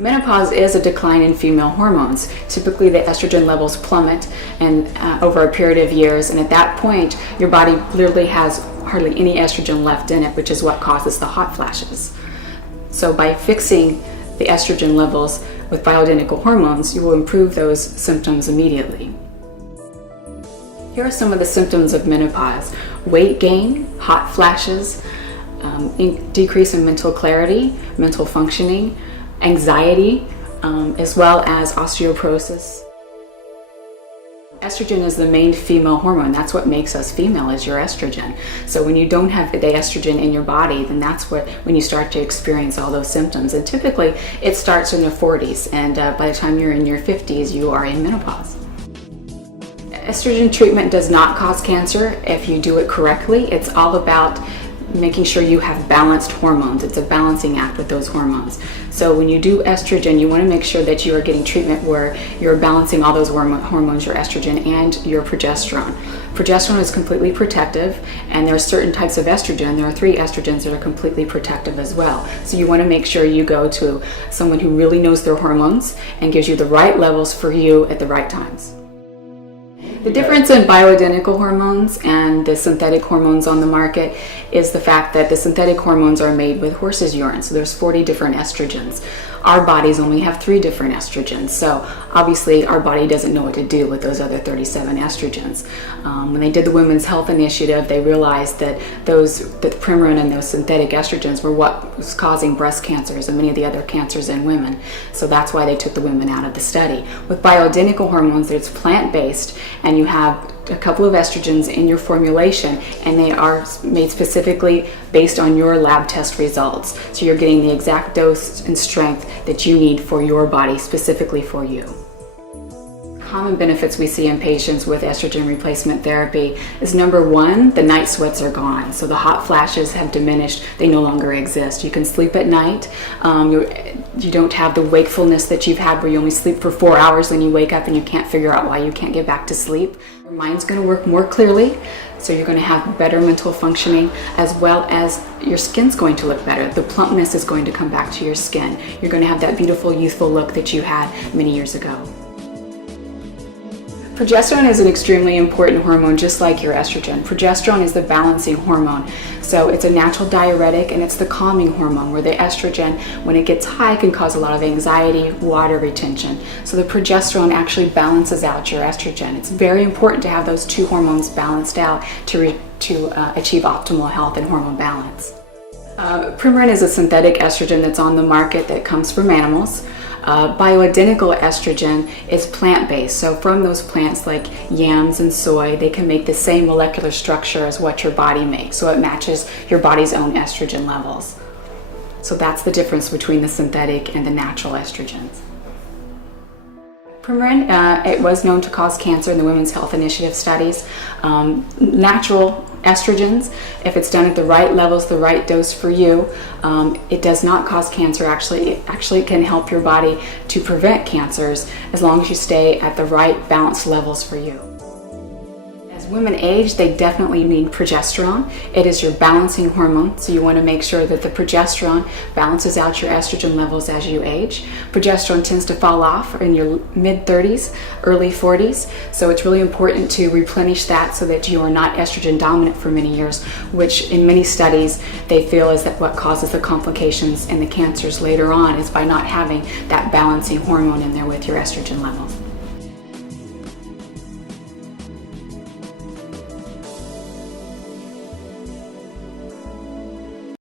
Menopause is a decline in female hormones. Typically the estrogen levels plummet and over a period of years, and at that point your body literally has hardly any estrogen left in it, which is what causes the hot flashes. So by fixing the estrogen levels with bioidentical hormones, you will improve those symptoms immediately. Here are some of the symptoms of menopause: weight gain, hot flashes, decrease in mental clarity, mental functioning, anxiety, as well as osteoporosis. Estrogen is the main female hormone. That's what makes us female, is your estrogen. So when you don't have the estrogen in your body, then that's when you start to experience all those symptoms. And typically it starts in the 40s, and by the time you're in your 50s, you are in menopause. Estrogen treatment does not cause cancer if you do it correctly. It's all about making sure you have balanced hormones. It's a balancing act with those hormones. So when you do estrogen, you want to make sure that you are getting treatment where you're balancing all those hormones, your estrogen and your progesterone. Progesterone is completely protective, and there are certain types of estrogen. There are 3 estrogens that are completely protective as well. So you want to make sure you go to someone who really knows their hormones and gives you the right levels for you at the right times. The difference in bioidentical hormones and the synthetic hormones on the market is the fact that the synthetic hormones are made with horse's urine. So there's 40 different estrogens. Our bodies only have 3 different estrogens. So obviously our body doesn't know what to do with those other 37 estrogens. When they did the Women's Health Initiative, they realized that the Premarin and those synthetic estrogens were what was causing breast cancers and many of the other cancers in women. So that's why they took the women out of the study. With bioidentical hormones, it's plant-based, and you have a couple of estrogens in your formulation, and they are made specifically based on your lab test results. So you're getting the exact dose and strength that you need for your body, specifically for you. Common benefits we see in patients with estrogen replacement therapy is, number 1, the night sweats are gone. So the hot flashes have diminished, they no longer exist. You can sleep at night. You don't have the wakefulness that you've had where you only sleep for 4 hours, then you wake up and you can't figure out why you can't get back to sleep. Your mind's going to work more clearly, so you're going to have better mental functioning, as well as your skin's going to look better. The plumpness is going to come back to your skin. You're going to have that beautiful youthful look that you had many years ago. Progesterone is an extremely important hormone, just like your estrogen. Progesterone is the balancing hormone. So it's a natural diuretic, and it's the calming hormone, where the estrogen, when it gets high, can cause a lot of anxiety, water retention. So the progesterone actually balances out your estrogen. It's very important to have those 2 hormones balanced out to achieve optimal health and hormone balance. Premarin is a synthetic estrogen that's on the market that comes from animals. Bioidentical estrogen is plant-based, so from those plants like yams and soy, they can make the same molecular structure as what your body makes, so it matches your body's own estrogen levels. So that's the difference between the synthetic and the natural estrogens. Premarin, it was known to cause cancer in the Women's Health Initiative studies. Natural estrogens, if it's done at the right levels, the right dose for you, it does not cause cancer. Actually, it can help your body to prevent cancers as long as you stay at the right balanced levels for you. As women age, they definitely need progesterone. It is your balancing hormone, so you want to make sure that the progesterone balances out your estrogen levels as you age. Progesterone tends to fall off in your mid-30s, early 40s, so it's really important to replenish that so that you are not estrogen dominant for many years, which in many studies they feel is that what causes the complications and the cancers later on is by not having that balancing hormone in there with your estrogen levels.